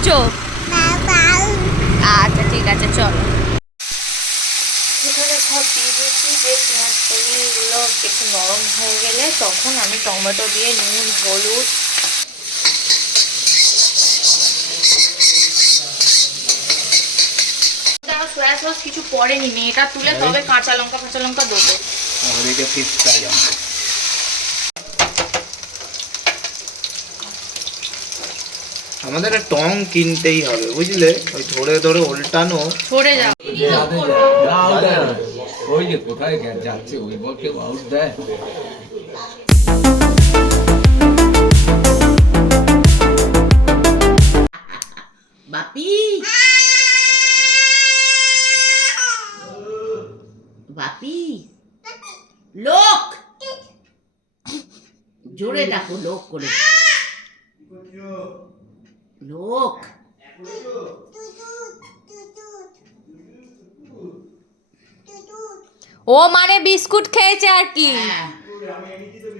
যাচ্ছ? আচ্ছা ঠিক আছে চলো। এখানে সব দিয়ে দিয়েছি, যে পেঁয়াজ কলিগুলো একটু নরম হয়ে গেলে তখন আমি টমেটো দিয়ে নুন হলুদ সয়া সস কিছু পড়েনি, মেয়েটা তুলে তবে কাঁচা লঙ্কা দেবো। আমাদের টং কিনতেই হবে বুঝলে, ওই ধরে ধরে উল্টানো সরে যাও। ওই যে কোথায় যাচ্ছে ওই বলকে আউট দেয়। বাপি বাপি লোক জোরে ডাকো, লোক করে লোক। ও মানে বিস্কুট খেয়েছে আর কি। হ্যাঁ,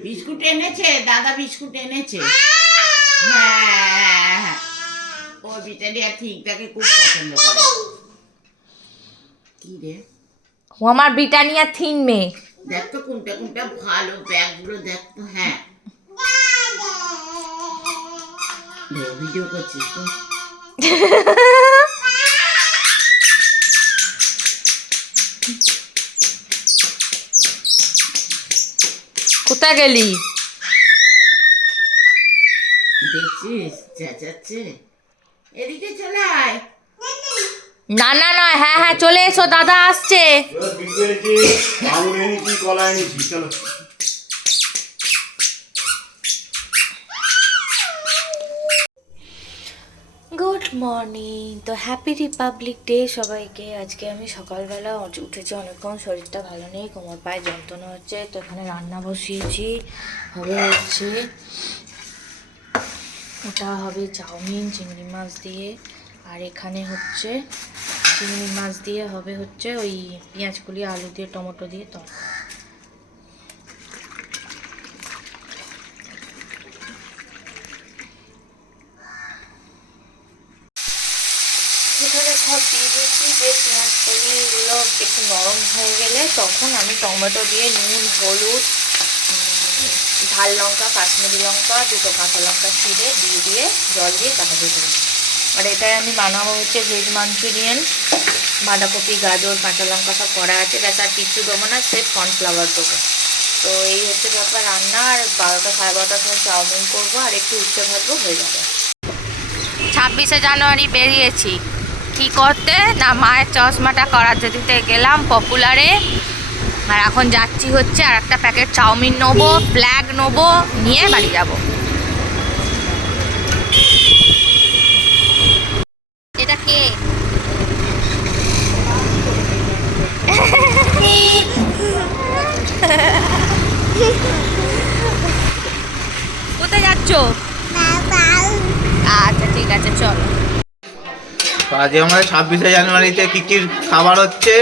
বিস্কুট এনেছে, দাদা বিস্কুট এনেছে। হ্যাঁ, ও বিটারি আর ঠিকটাকে খুব পছন্দ করে। কি রে, ও আমার ব্রিটানিয়া থিন মেয়ে। দেখতো কোনটা কোনটা ভালো ব্যাগগুলো দেখতো। হ্যাঁ, ভিডিও করছিস তো? কোথায় গেলি? দেখছিস চেঁচাচ্ছে, এদিকে চলে আয়। না না নয়, হ্যাঁ হ্যাঁ চলে এসো, দাদা আসছে। গুড মর্নিং, তো হ্যাপি রিপাবলিক ডে সবাইকে। আজকে আমি সকালবেলা উঠেছি অনেকক্ষণ, শরীরটা ভালো নেই, কোমর পায়ে যন্ত্রণা হচ্ছে। তো এখানে রান্না বসিয়েছি, হচ্ছে ওটা হবে চাউমিন চিংড়ি মাছ দিয়ে, আর এখানে হচ্ছে চিংড়ি মাছ দিয়ে হবে হচ্ছে ওই পেঁয়াজকলি আলু দিয়ে টমেটো দিয়ে তরকারি। এখানে সব দিয়ে দিয়েছি, যে পেঁয়াজ কলিগুলো একটু নরম হয়ে গেলে তখন আমি টমেটো দিয়ে নুন হলুদ ঝাল লঙ্কা কাশ্মীরি লঙ্কা দুটো কাঁচা লঙ্কা ছিঁড়ে দিয়ে জল দিয়ে চাপা দিয়ে দেবো। আর এটাই আমি বানাবো হচ্ছে ভেজ মাঞ্চুরিয়ান। বাঁধাকপি গাজর কাঁচা লঙ্কা সব করা আছে, ব্যাস আর কিচ্ছু দেবো না, সেফ কর্নফ্লাওয়ার দেবো। তো এই হচ্ছে ব্যাপার রান্না। আর 12টা সাড়ে 12টার সময় চাউমিন করবো আর একটু উচ্ছে ভাজবো, হয়ে যাবে। 26শে জানুয়ারি বেরিয়েছি কি করতে না, মায়ের চশমাটা করাতে দিতে গেলাম পপুলারে। আর এখন যাচ্ছি হচ্ছে আর একটা প্যাকেট চাউমিন নেবো, ফ্ল্যাগ নেবো, নিয়ে বাড়ি যাব। এটা কে? কোথায় যাচ্ছ? আচ্ছা ঠিক আছে চলো। আজকে আমাদের 26শে জানুয়ারিতে কি কি খাবার হচ্ছে?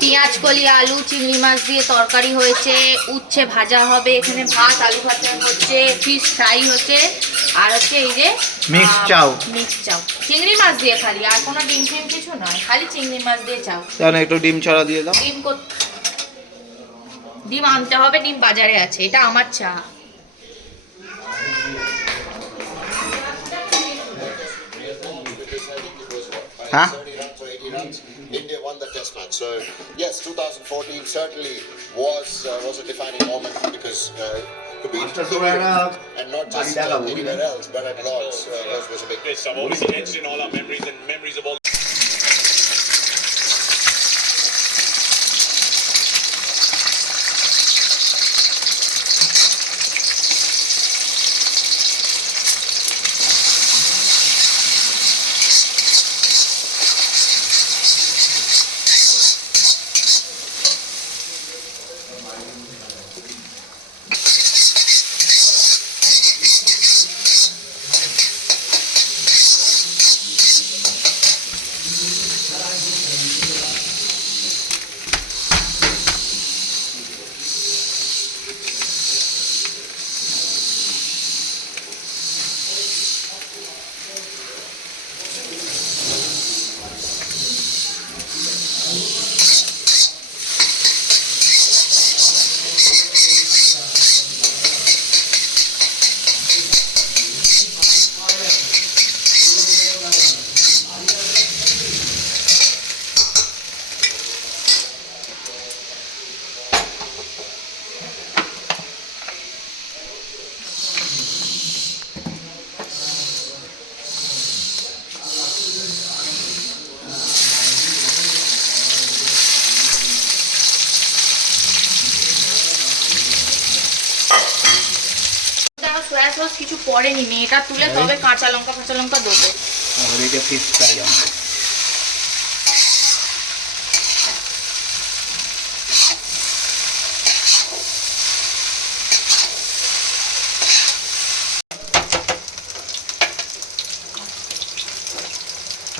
পেঁয়াজ কলি আলু চিংড়ি মাছ দিয়ে তরকারি হয়েছে, উচ্ছে ভাজা হবে, এখানে ভাত আলু ভাজা হচ্ছে, ফিশ ফ্রাই হচ্ছে, আর হচ্ছে এই যে মিক্স চাউ। চিংড়ি মাছ দিয়ে খালি, আর কোনো ডিম ফিম কিছু নয়, খালি চিংড়ি মাছ দিয়ে চাউ। তাহলে একটু ডিম ছড়া দিয়ে দাও। ডিম আনতে হবে, ডিম বাজারে আছে, এটা আমার চা। হ্যাঁ, India won the test match. So yes, 2014 certainly was a defining moment because to be and not just anywhere else, but at Lord's was a big. Yes, I'm obviously etched in all our memories and memories of all. এখনো soya sauce কিছু পড়েনি, মেয়েটা তুলে তবে কাঁচা লঙ্কা দেবো। আর এটা fish fry আমাদের।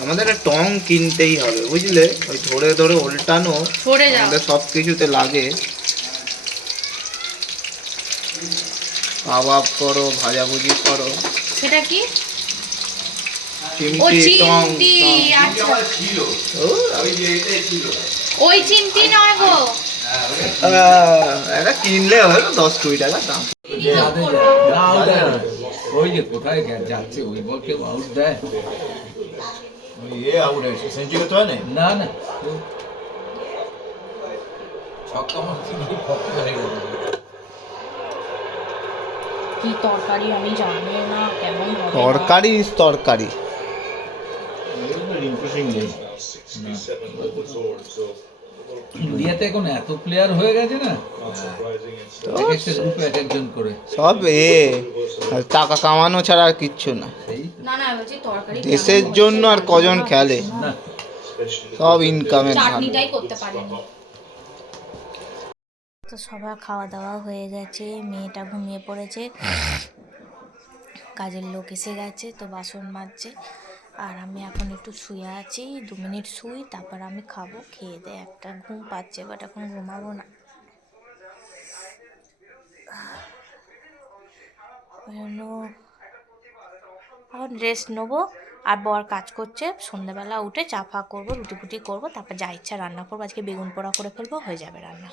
আমাদের টং কিনতেই হবে বুঝলে, ওই ধরে ধরে উল্টানো সরে যাও। আমাদের সব কিছুতে লাগে। কাবাব করো, ভাজাভুজি করো, সেটা কি? ও চিমটি টং চিমটি, আচ্ছা ও, ওই চিমটি নয় গো। এটা কিনলে হবে 10-20 টাকা দাম। আউট দেয় না। ওই যে কোথায় যাচ্ছে ওই বল কেউ আউট দেয় ये आउट है सेंचुरी तो है नहीं না না ছক্কা মারতে গিয়ে ফক্কা হয়ে গেল। কি তরকারি আমি জানি না, কেমন হবে। তরকারি তরকারি इंटरेस्टिंग गेम ইন্ডিয়াতে এখন এত প্লেয়ার হয়ে গেছে না, এক একটা গ্রুপে এক একজন করে। সব টাকা কামানো ছাড়া আর কিচ্ছু না। সেই না না বলছি তরকারি দেশের জন্য আর কজন খেলে, না সব ইনকামের ধান। চাটনিটাই করতে পারেনি। তো সবার খাওয়া দাওয়া হয়ে গেছে, মেয়েটা ঘুমিয়ে পড়েছে, কাজের লোক এসে গেছে তো বাসন মাজছে, আর আমি এখন একটু শুয়ে আছি। 2 মিনিট শুই, তারপর আমি খাবো, খেয়ে দিয়ে একটা ঘুম পাচ্ছে, বাট এখন ঘুমাবো না। এখন রেস্ট নেবো। আর বর কাজ করছে, সন্ধ্যাবেলা উঠে চা ফা করবো, রুটি ফুটি করবো, তারপর যা ইচ্ছা রান্না করবো। আজকে বেগুন পোড়া করে ফেলবো, হয়ে যাবে রান্না।